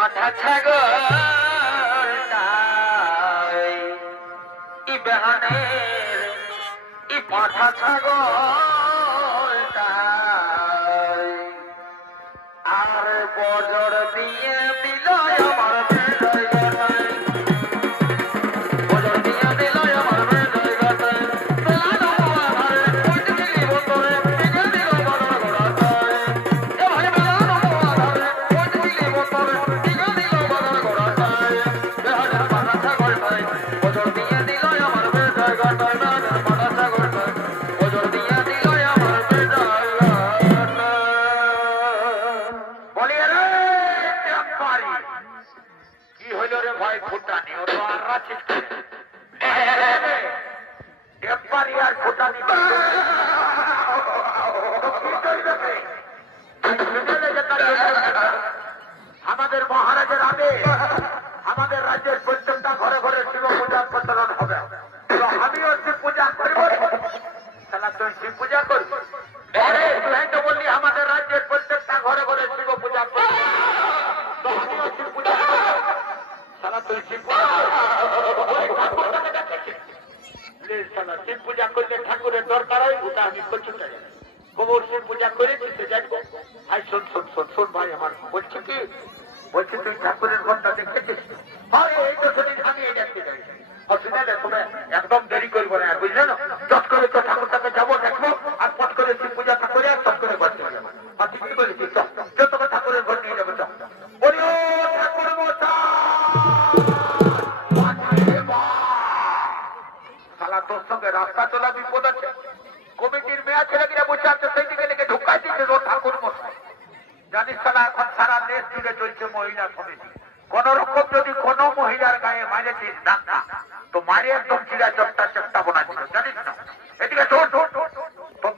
পাঠা ছাগলটাই ই বেহানের ই পাঠা ছাগলটাই আর বজর দিয়ে দিল আমার আমাদের মহারাজের আদেশ আমাদের রাজ্যের প্রত্যেকটা ঘরে ঘরে শিব পূজার প্রচলন হবে। তো আমিও শিব পূজা করব। তুই শিব পূজা করবি? তুই তো বললি আমাদের রাজ্যের প্রত্যেকটা ঘরে ঘরে শিব পূজা করবি। তো আমিও শিব পূজা করব। তুই শিব পূজা শিব পূজা করলে ঠাকুরের দরকার হয় ওটা আমি করছি। গোবর শিব পূজা করে দিতে যাইব। ভাই শোন শোন শোন শোন ভাই আমার বলছি কি বলছি তুই ঠাকুরের ঘরটা দেখেছিস? এই তো সেদিন আমি এই দেখতে যাই। অসুবিধা নেই, তবে একদম দেরি করবো না, বুঝলে না? চট করে তো ঠাকুরটাকে যাবো দেখবো আর পট করে শিব পূজাটা করে আর চট করে ঘর চলে যাবো। আর ঠিকই বলেছি, তোকে ঠাকুরের ঘর নিয়ে যাবো। চল বলি ও ঠাকুর শালা তোর সঙ্গে রাস্তা চলা বিপদ আছে। কমিটির মেয়া ছেলেগুলো বসে আছে সেই দিকে লেগে ঢুকাই দিচ্ছে ও ঠাকুর মশাই। জানিস শালা এখন সারা দেশ জুড়ে চলছে মহিলা সমিতি। কোন রকম যদি কোনো মহিলার গায়ে মারেছিস ডাক্তা তো মারে একদম চিরা চট্টা চট্টা বোনা ছিল, জানিস না? এদিকে তোর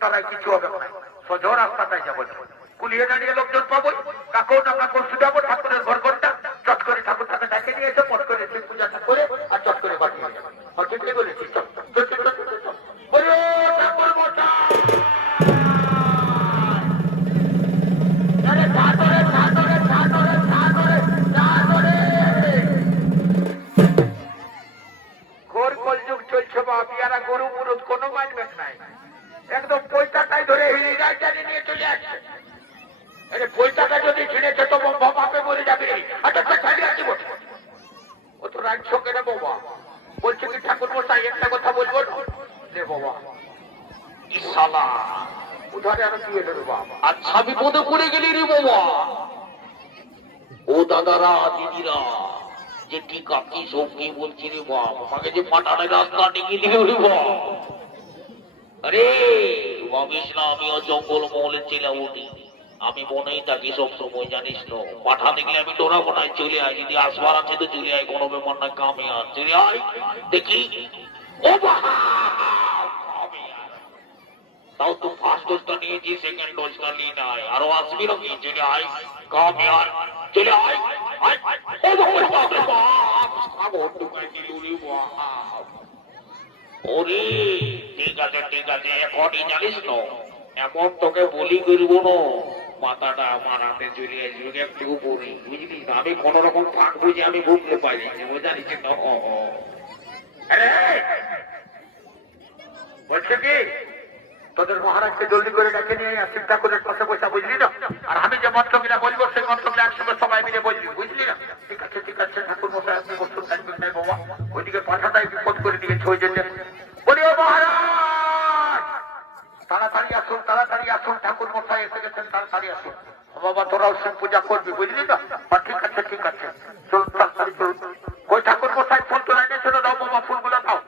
তলায় কিছু হবে না, সোজো রাস্তাটাই যাবো। কুলিয়ে দাঁড়িয়ে লোকজন পাবো, কাকু না কাকু শুধাবো ঠাকুরের ঘর ঘরটা চট করে ঠাকুরটাকে ডাকে নিয়ে এসে পট করে শিব পূজাটা করে আর চট করে বাড়িয়ে যাবো। ঠিকই বলেছিস। গরু মুরুদ কোনো মানবেন নাই, একদম পয়সাটাই ধরে হিড়ি রাজধানী নিয়ে চলে আসছে। পয়সাটা যদি ছিঁড়েছে তো বাপে মরে যাবে। ও তো রাজ্য কেন বাবা বলছে কি ঠাকুর মশাই একটা কথা বলবো রে বাবা। ইসালা উধারে আমি দিয়ে দেবো বাবা। আচ্ছা বিপদে পড়ে গেলি রে বাবা। ও দাদারা দিদিরা যে ঠিক আপনি সব কি বলছি রে বাপ, আমাকে যে পাঠানের রাস্তা ডেকে দিল রে বাপ। আরে ভাবিস না আমিও জঙ্গল মহলে ছেলে উঠি, আমি মনেই থাকি সব সময়, জানিস না? পাঠা দেখলে আমি তোরা মনে চলে আয়, যদি আসবার আছে তো চলে আয়, কোনো ব্যাপার না, কামে আর চলে আয় দেখি। ও তাও তো ফার্স্ট ডোজটা নিয়েছি, সেকেন্ড ডোজটা নিয়ে নাই, আরো আসবি নাকি? চলে আয় কামে আর চলে আয়। ওরে ঠিক আছে ঠিক আছে, এখনই জানিস না এমন তোকে বলি করবো না, মাথাটা আমার হাতে চলে আসবে একটু উপরে, বুঝলি? আমি কোন রকম ফাঁক বুঝে আমি বুঝতে পারি, জানিস না? বলছে কি তোদের মহারাজকে জলদি করে ডেকে নিয়ে শিব ঠাকুরের পাশে বসা, বুঝলি না? আর আমি যে মন্ত্রগুলা বলবো সেই মন্ত্রগুলা একসঙ্গে সবাই মিলে বলবি, বুঝলি না? ঠিক আছে ঠিক আছে ঠাকুর মশাই আপনি বস্তু থাকবেন নাই বাবা, ওইদিকে পাঠাটাই বিপদ করে দিয়েছে ওই জন্য। বলি ও মহারাজ তাড়াতাড়ি আসুন ঠাকুর মশাই এসে গেছেন, তাড়াতাড়ি আসুন। বাবা তোরাও শিব পূজা করবি, বুঝলি না? ঠিক আছে ঠিক আছে, চল তাড়াতাড়ি চল। ওই ঠাকুর মশাই ফুল তোলা এনেছিল, দাও বাবা ফুলগুলো দাও,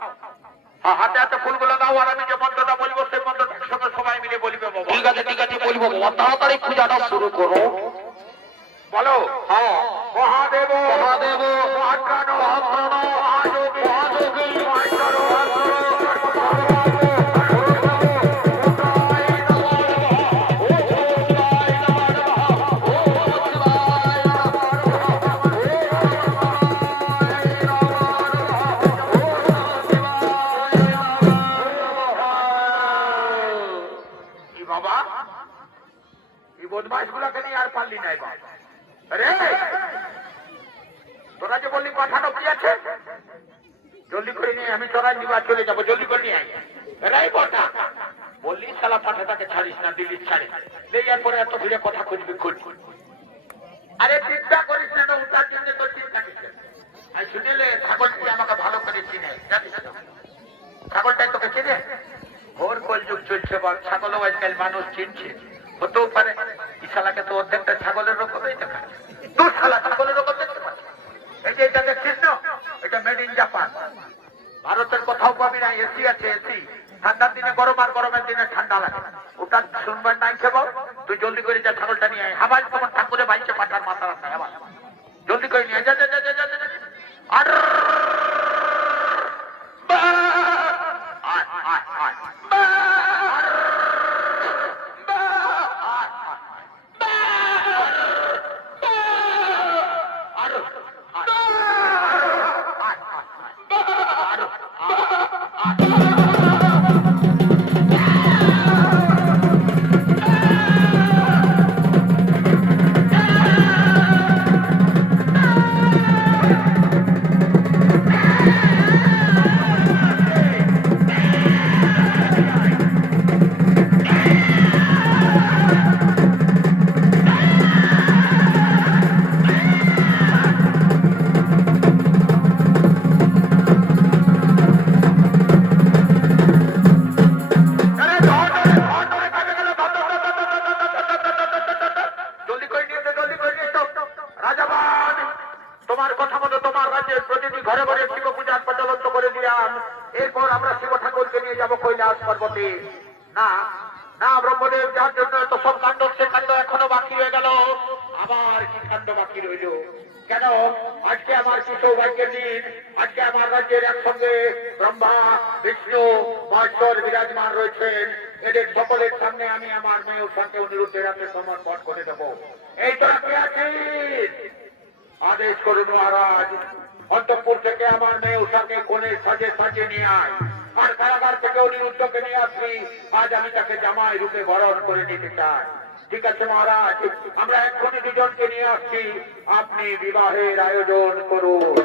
হাতে হাতে ফুলগুলো দাও। আর আমি যে মন্ত্রটা বলবো সেই মন্ত্রটা একসঙ্গে সবাই মিলে বলবে বাবা। ঠিক আছে বলবো বাবা, তাড়াতাড়ি পূজাটা শুরু করো। বলো হ্যাঁ। মহাদেব মহাদেব মহাপ্রাণ মহাপ্রাণ মহাযোগী মহাযোগী মহাপ্রাণ তোরা যে বললি পাঠানো কি আছে জলদি করে নিয়ে আমি চড়াই নিবা চলে যাবো জলদি করে নিয়ে আয় এরাই কথা বললি শালা পাঠাটাকে ছাড়িস না দিল্লি ছাড়ে দেওয়ার পরে এত ভিড়ে কথা খুঁজবি খুঁজ আরে চিন্তা করিস না উঠার জন্য তোর চিন্তা কিসের আর শুনেলে ছাগলটি আমাকে ভালো করে চিনে জানিস ছাগলটাই তোকে চিনে ঘোর কলযুগ চলছে বল ছাগলও আজকাল মানুষ চিনছে হতেও পারে ইশালাকে তো অর্ধেকটা ছাগলের রকমই দেখা তোর শালা ছাগলের রকম দেখতে পাচ্ছি এই যে এটা দেখছিস না এটা মেড ইন জাপান ভারতের কোথাও পাবি না এসি আছে এসি ঠান্ডার দিনে গরম আর গরমের দিনে ঠান্ডা লাগে ওটা শুনবার নাই খেব তুই জলদি করে যা ছাগলটা নিয়ে আয় হাবাই তোমার ঠাকুরে বাইছে পাঠার মাথা রাখা আবার জলদি করে নিয়ে যা যা যা যা যা আর এরপর আমরা শিব ঠাকুরকে নিয়ে যাবো কৈলাস পর্বতে না না ব্রহ্মদেব যার জন্য তো সব কাণ্ড সে কাণ্ড এখনো বাকি রয়ে গেল আবার কি কাণ্ড বাকি রইল কেন আজকে আমার কি সৌভাগ্যের দিন আজকে আমার রাজ্যের একসঙ্গে ব্রহ্মা বিষ্ণু মহেশ্বর বিরাজমান রয়েছেন এদের সকলের সামনে আমি আমার মেয়ের সঙ্গে অনিরুদ্ধের হাতে সমর্পণ করে দেব এই তো কে আছিস আদেশ করুন মহারাজ অন্তঃপুর থেকে আমার মেয়ে উষাকে কোণের সাজে সাজিয়ে নিয়ে আয় আর কারাগার থেকে অনিরুদ্ধকে নিয়ে আসবি আজ আমি তাকে জামাই রূপে বরণ করে নিতে চাই ঠিক আছে মহারাজ আমরা এক্ষুনি দুজনকে নিয়ে আসছি আপনি বিবাহের আয়োজন করুন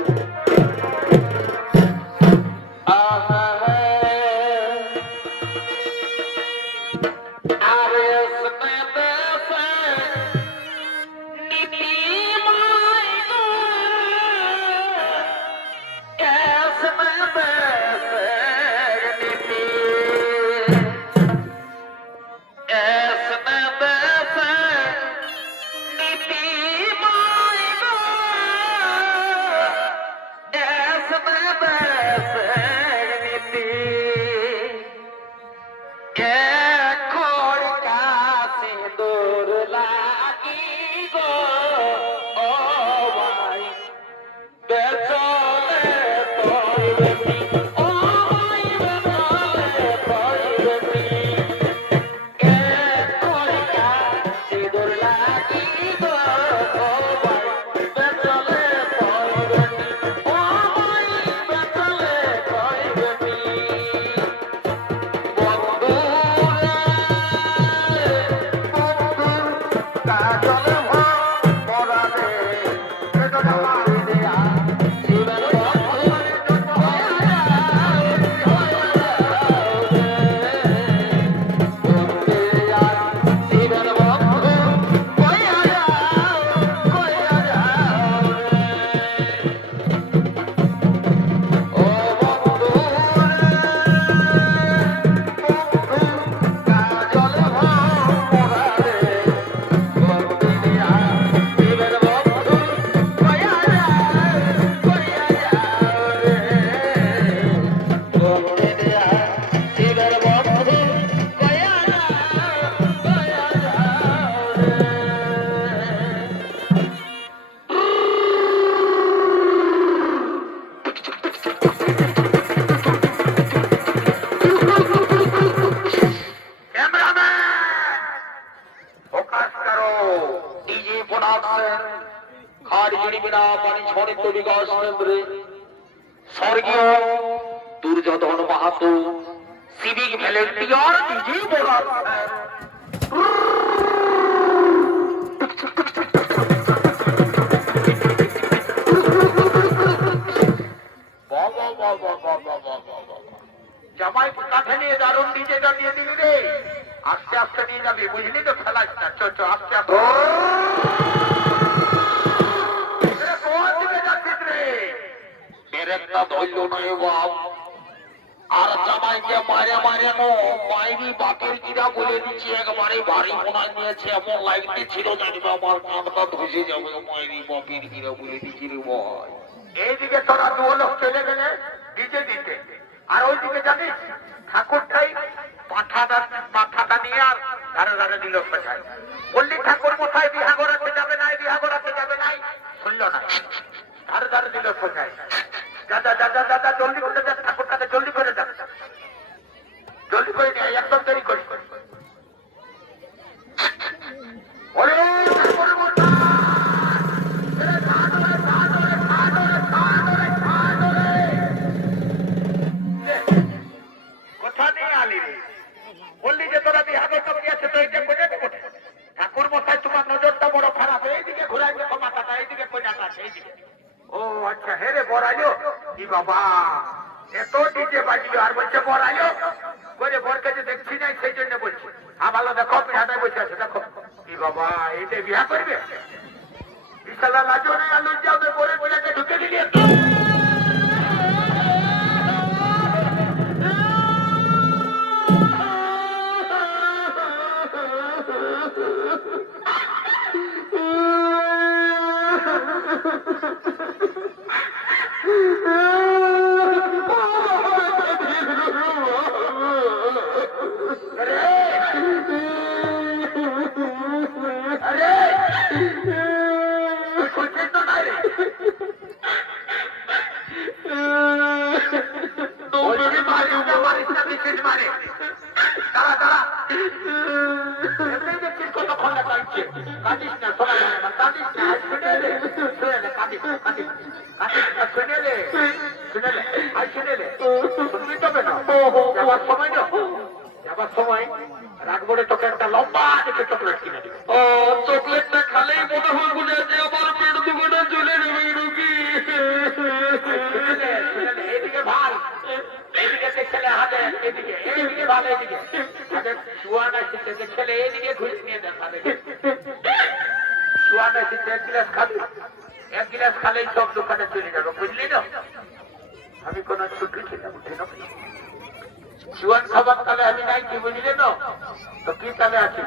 স্বর্গীয় দুর্যোধন মাহাতো সিভিক ভলেন্টিয়ার নিজেই বড় যাবি, বুঝলি তো? খেলাস না, চ চ, আস্তে আস্তে। কোন দিকে যাচ্ছিস রে? একটা ধরল না এ বাপ, আর জামাইকে মারে মারে নো মাইরি বাপের গিরা বলে দিচ্ছে, একবারে ভারী মোনা নিয়েছে, এমন লাগতে ছিল জানিবে আমার কাঁধটা ধসে যাবে। মাইরি বাপের গিরা বলে দিচ্ছি রে ভাই। এইদিকে তোরা দু লোক চলে গেলে ডিজে দিতে, আর ওইদিকে জানিস ঠাকুরটাই মাথাটা নিয়ে আর ধারে ধারে দিল পেছায়। বললি ঠাকুর মশাই বিহা করাতে যাবে নাই, বিহা করাতে যাবে নাই, শুনল না, ধারে ধারে দিল পেছায়। দাদা দাদা দাদা জলদি করে যা, ঠাকুরটাকে জলদি করে যা, জলদি করে নিয়ে একদম দেরি করি। ওরে ঠাকুর মশাই, কোথা নিয়ে আলি রে? বললি যে তোরা বিহা করতে গিয়েছে, তো এইটা কোনে দেবো? ঠাকুর মশাই তোমার নজরটা বড় খারাপ, এইদিকে ঘুরাই দেখো মাথাটা, এইদিকে কোনাটা আছে, এইদিকে। ও আচ্ছা, হে রে বরাইলো কি বাবা, এত ডিজে বাজলো আর বলছে বরাইলো করে, বরকে যে দেখছি নাই সেই জন্য বলছি। হ্যাঁ ভালো, দেখো বিহাটায় বসে আছে, দেখো কি বাবা, এইটা বিহা করবে? ইশালা লাজো নেই, আলু যাবে বলে বলেকে ঢুকে দিলি। যাবার সময় রাখবো তোকে একটা লম্বা দেখে চকলেট কিনে দিবে। ও চকলেটটা খালেই মনে হয় বলে যে আমার পেট দুপুরে চলে যাবে রুগী। এইদিকে ভাই, এইদিকে ছেলে হাতে, এইদিকে এইদিকে ভালো, এইদিকে চুয়ানা শিখেছে ছেলে, এইদিকে ঘুরে নিয়ে দেখাবে। চুয়ানা শিখে এক গিলাস খাবি, এক গিলাস খালেই সব দোকানে চলে যাবো, বুঝলি না? আমি কোন ছুটি ছিলাম, উঠে না চুয়ান খাবার তাহলে আমি নাই, কি বুঝলি না? তো কি তাহলে আছি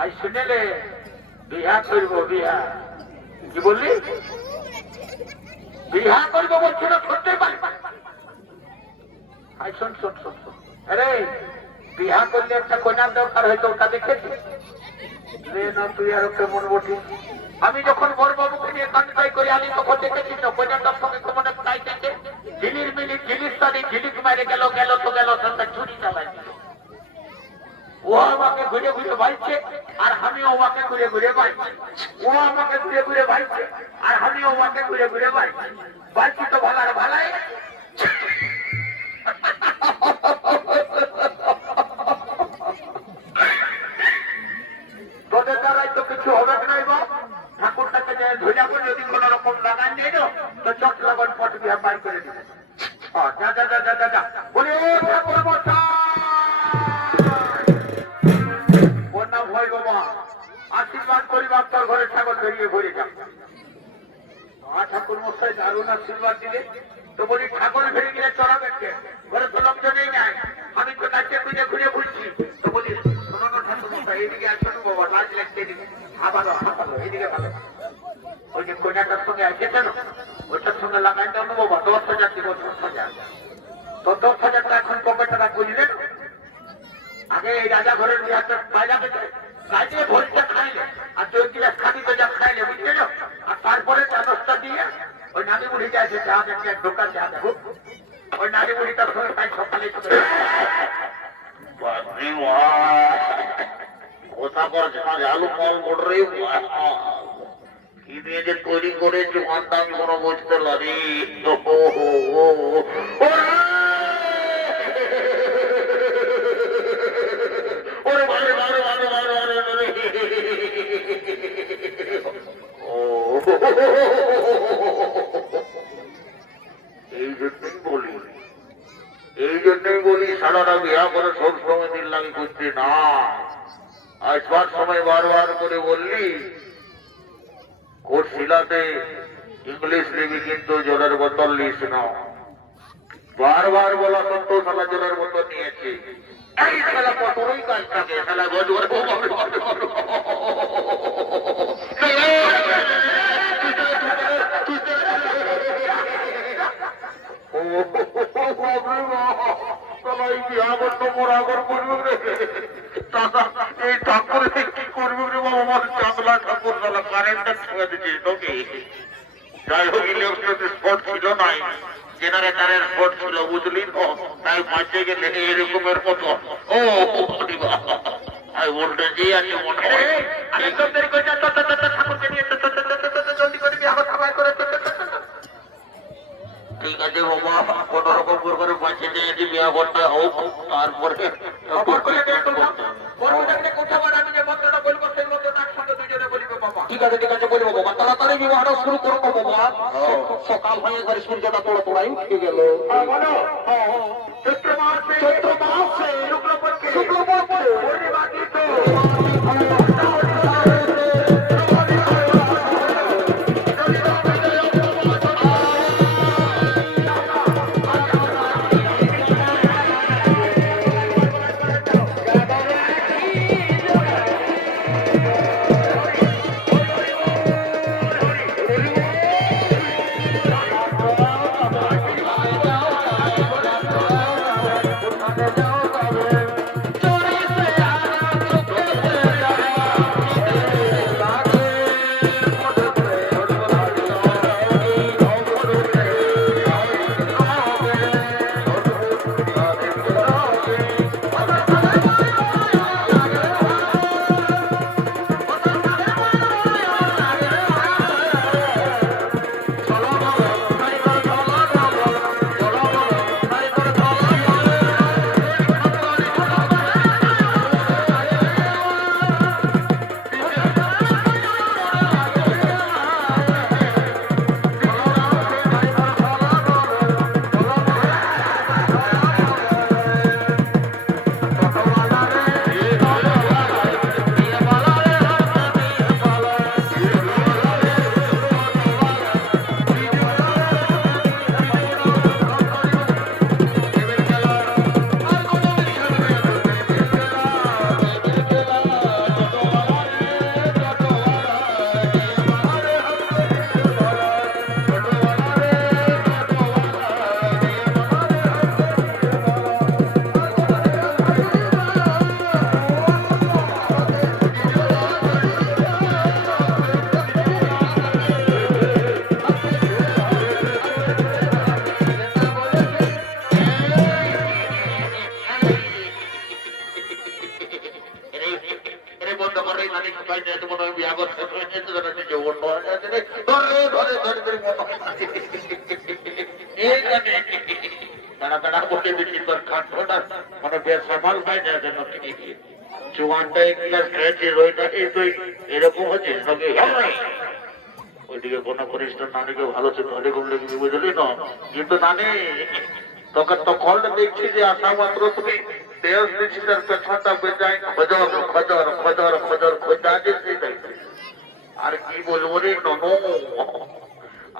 আই শুনেলে বিহা করবো, বিহা কি বললি? বিহা করবো বলছিল, শুনতে পারি। আই শোন শোন শোন শোন, আরে বিহা করলে একটা কন্যার দরকার হয়তো, ওটা দেখেছি না তুই? আর কেমন বটি, আমি যখন বড়বাবুকে নিয়ে কান্ডাই করে আনি তখন দেখেছি তো কন্যাটার সঙ্গে কেমন চাইতেছে, ঝিলির মিলি ঝিলির সারি ঝিলিক মারে গেল, গেল তো গেল, সেটা ছুরি চালাই দিল। ও আমাকে ঘুরে ঘুরে বাইছে আর আমিও ওকে ঘুরে ঘুরে বাইছি, ও আমাকে ঘুরে ঘুরে বাইছে আর আমিও ওকে ঘুরে ঘুরে বাইছি। বাইছি তো ভালার ভালাই, তোদের দ্বারাই তো কিছু হবে নাই বাপ। ঠাকুরটাকে যে ধৈর্য করে যদি কোন রকম লাগান নেই না, তো চট লাগান পট দিয়ে বাই করে দিবে। যা যা যা যা যা বলি, ও ঠাকুর মশাই, ওর নাম ভয় বাবা, আশীর্বাদ করি বাপ, তোর ঘরে ছাগল বেরিয়ে ঘুরে যা। ঠাকুর মশাই দারুণ আশীর্বাদ দিলে, তো বলি ছাগল ভেড়ে গেলে চড়াবে কে? ঘরে তো লোকজনেই নাই, আমি তো কাছে খুঁজে ঘুরে ঘুরছি। তো বলি শোনো না ঠাকুর মশাই, এইদিকে আসুন বাবা, লাজ লাগছে এদিকে, ভালো ভালো, এইদিকে ভালো। ওই যে কন্যাটার সঙ্গে আছে কেন, ওইটার সঙ্গে লাগাই দেন বাবা, 10,000 দিব, 10,000। তো 10,000 এখন পকেটে রাখ, বুঝলেন? আগে এই রাজা ঘরের বিহারটা পায়রা পেতে গাইতে ভরিতে খাইলে, আর 2 গিলাস খাবি তো যা খাইলে, বুঝলে না? আর তারপরে চাদরটা দিয়ে ওই নানি বুড়িটা আছে, চা দেখে ঢোকা চা দেখো, ওই নানি বুড়িটার সঙ্গে তাই সকালে কথা করছে না, আলু কল করে কি দিয়ে যে তৈরি করেছে ওখানটা আমি কোনো বুঝতে পারি। এই জন্যই বলি সারাটা বিয়া করে সব সময় দিল লাগে করতে না। আসবার সময় বারবার করে বললি কোট শিলাতে ইংলিশ নিবি কিন্তু জলের বোতল নিস না। বারবার বলা সত্ত্বেও শালা জলের বোতল নিয়েছে। এই শালা কতই কাজ থাকে শালা গজর এই ঠাকুর কি করবে রে বাবা? আমার চাঁদলা ঠাকুর শালা কারেন্টটা ছেড়ে দিচ্ছে তোকে। যাই হোক ইলেকট্রিক স্পট ছিল নাই, জেনারেটারের স্পট ছিল বুঝলি তো, তাই বাঁচে গেলে এরকমের মতো। ও আর ভোল্টেজই আছে মনে হয়। ঠিক আছে বাবা, কোন রকম করে বাঁচে নিয়ে বিয়া করতে হোক, তারপরে ঠিক আছে বলবো বাবা, তাড়াতাড়ি বিবাহটা শুরু করবো বাবা। সকাল হয়ে গেলে সূর্যটা তোড়া তোড়াই উঠে গেল। চৈত্র মাসে শুক্লপক্ষে এরকম হচ্ছে ওইদিকে কোন কনিষ্ঠ নানীকে ভালো ছিল বুঝলি না, কিন্তু নানি তোকে তো কল দেখছি যে আসা মাত্র তুমি তেল দিচ্ছি তার পেছনটা বেজায় খজর খজর খজর খজর খোঁজা দিচ্ছি। আর কি বলবো রে ননু,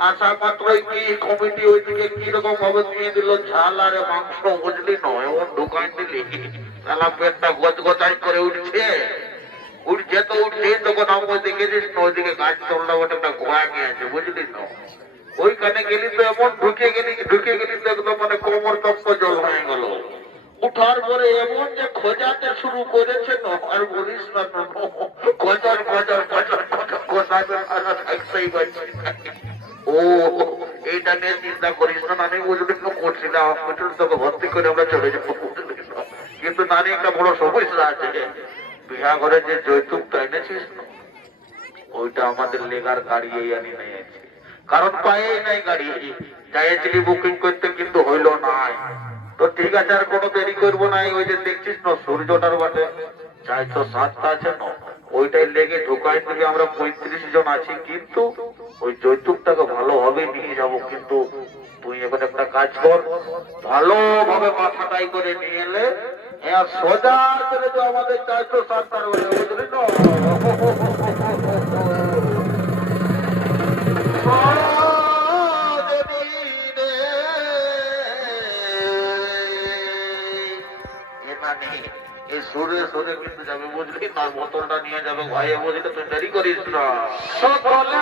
আসা মাত্রই কি কমিটি ওইদিকে কিরকম ভাবে দিয়ে দিল ঝাল আর মাংস বুঝলি না, এমন ঢুকাই দিলি তালা পেটটা গজ গজাই করে উঠছে। উঠছে তো উঠছে, তখন আমরা দেখেছিস না ওইদিকে গাছ তোলা ওটা একটা ঘোড়া গিয়েছে বুঝলি না, ওইখানে গেলি তো এমন ঢুকে গেলি তো একদম মানে কোমর তপ্প জল হয়ে গেল। উঠার পরে এমন যে খোঁজাতে শুরু করেছে না, আর বলিস না খোঁজার খোঁজার খোঁজার খোঁজাবে থাকতেই পারছি। ও এইটা নিয়ে চিন্তা করিস না নানি, বুঝলি তো করছিলাম হসপিটাল তোকে ভর্তি করে আমরা চলে যাবো, কিন্তু নানি একটা বড় সমস্যা আছে। বিয়া ঘরে যে যৌতুকটা এনেছিস না, ওইটা আমাদের লেগার গাড়ি আনি নিয়েছে, কারণ পায়েই নাই গাড়ি। চাইছিলি বুকিং করতে কিন্তু হইল নাই। তো ঠিক আছে, আর কোনো দেরি করবো না। ওই যে দেখছিস না সূর্যটার বাটে 407টা আছে না, ওইটাই লেগে ঢুকাই দিলে আমরা 35 জন আছি, কিন্তু ওই যৌতুকটাকে ভালোভাবে নিয়ে যাব। কিন্তু তুই এখন একটা কাজ কর, ভালোভাবে মাথাটাই করে নিয়ে এলে সোজা করে তো আমাদের চারশো সরকার হয়ে বুঝলি তো এই সুরে সুরে কিন্তু যাবে বুঝলি না বোতলটা নিয়ে যাবে ভয়ে বুঝলি তুই দেরি করিস না সকলে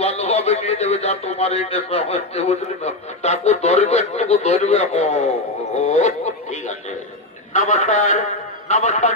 ভালোভাবে নিয়ে যাবে যা তোমার এই নেশা হচ্ছে বুঝলি না তাকে ধরবে একটু ধরবে ঠিক আছে নমস্কার নমস্কার